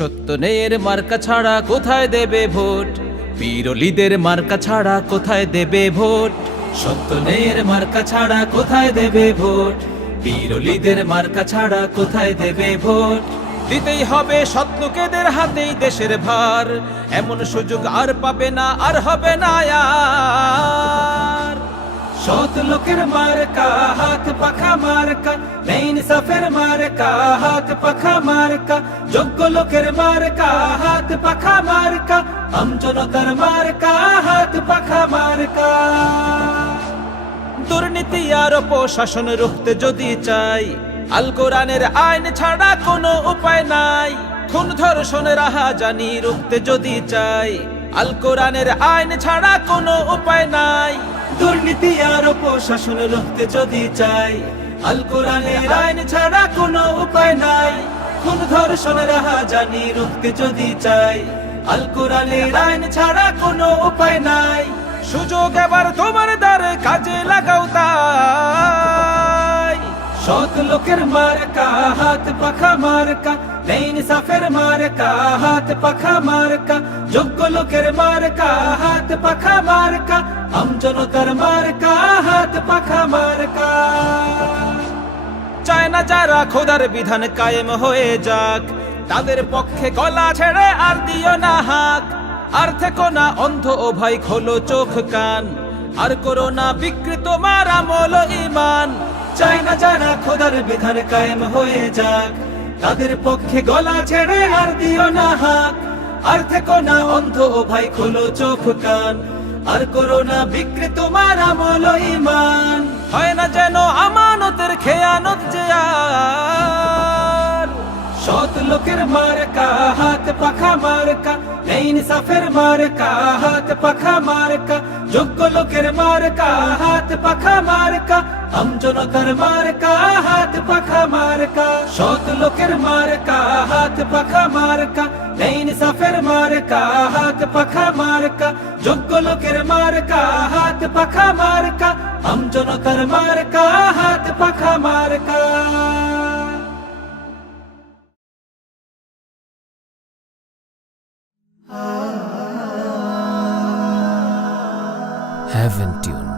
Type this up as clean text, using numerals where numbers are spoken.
সত্য ন্যায়ের মার্কা ছাড়া কোথায় দেবে ভোট? বীরলিদের মার্কা ছাড়া কোথায় দেবে ভোট? সত্য ন্যায়ের মার্কা ছাড়া কোথায় দেবে ভোট? বীরলিদের মার্কা ছাড়া কোথায় দেবে ভোট? দিতেই হবে সৎ লোকেদের হাতেই দেশের ভার, এমন সুযোগ আর পাবে না, আর হবে না আর। সৎ লোকের মার্কা হাত পাখা মার্কা, ইনসাফের মার্কা হাত পাখা মার্কা, যোগ্য লোকের মার্কা হাত পাখা মার্কা, আমজনতার মার্কা হাত পাখা মার্কা। দুর্নীতি আর অপশাসন রুখতে যদি চাই, আল কোরআনের আইন ছাড়া কোনো উপায় নাই। খুন ধর্ষণের রাহাজানি রুখতে যদি চাই, আল কোরআনের আইন ছাড়া কোনো উপায় নাই। দুর্নীতি আর অপশাসন রুখতে যদি চাই, আল কোরআনের আইন ছাড়া কোনো উপায় নাই। খুন ধর্ষণের রাহাজানি রুখতে যদি চাই, আল কোরআনের আইন ছাড়া কোনো উপায় নাই। সুযোগ এবার তোমার দ্বারে, কাজে লাগাও তাই। সৎ লোকের মার্কা হাত পাখা মার্কা, ইনসাফের মার্কা হাত পাখা মার্কা, যোগ্য লোকের মার্কা হাত পাখা মার্কা, আমজনতার মার্কা হাত পাখা মার্কা। চায় না যারা খোদার বিধান কায়েম হয়ে যাক, তাদের পক্ষে গলা ছেড়ে আর দিও না হাক। আর থেকো না অন্ধ ও ভাই, খোলো চোখ কান, আর করো না বিকৃত মার আমল ঈমান। চায় না যারা খোদার বিধান কায়েম হয়ে যাক, তাদের পক্ষে গলা ছেড়ে আর দিও না হাক। আর থেকো না অন্ধ ও ভাই, খোলো চোখ কান, আর করো না বিকৃত মার আমল ঈমান। হয় না যেন আমানতের খেয়ানত যে আর। সৎ লোকের মার্কা হাত পাখা মার্কা, ইনসাফের মার্কা হাত পাখা মার্কা, যোগ্য লোকের মার্কা হাত পাখা মার্কা, আমজনতার মার্কা হাত পাখা মার্কা। সৎ লোকের মার্কা হাত পাখা মার্কা, ইনসাফের মার্কা হাত পাখা মার্কা, যোগ্য লোকের মার্কা হাত পাখা মার্কা, আমজনতার মার্কা হাত পাখা মার্কা। Haven't you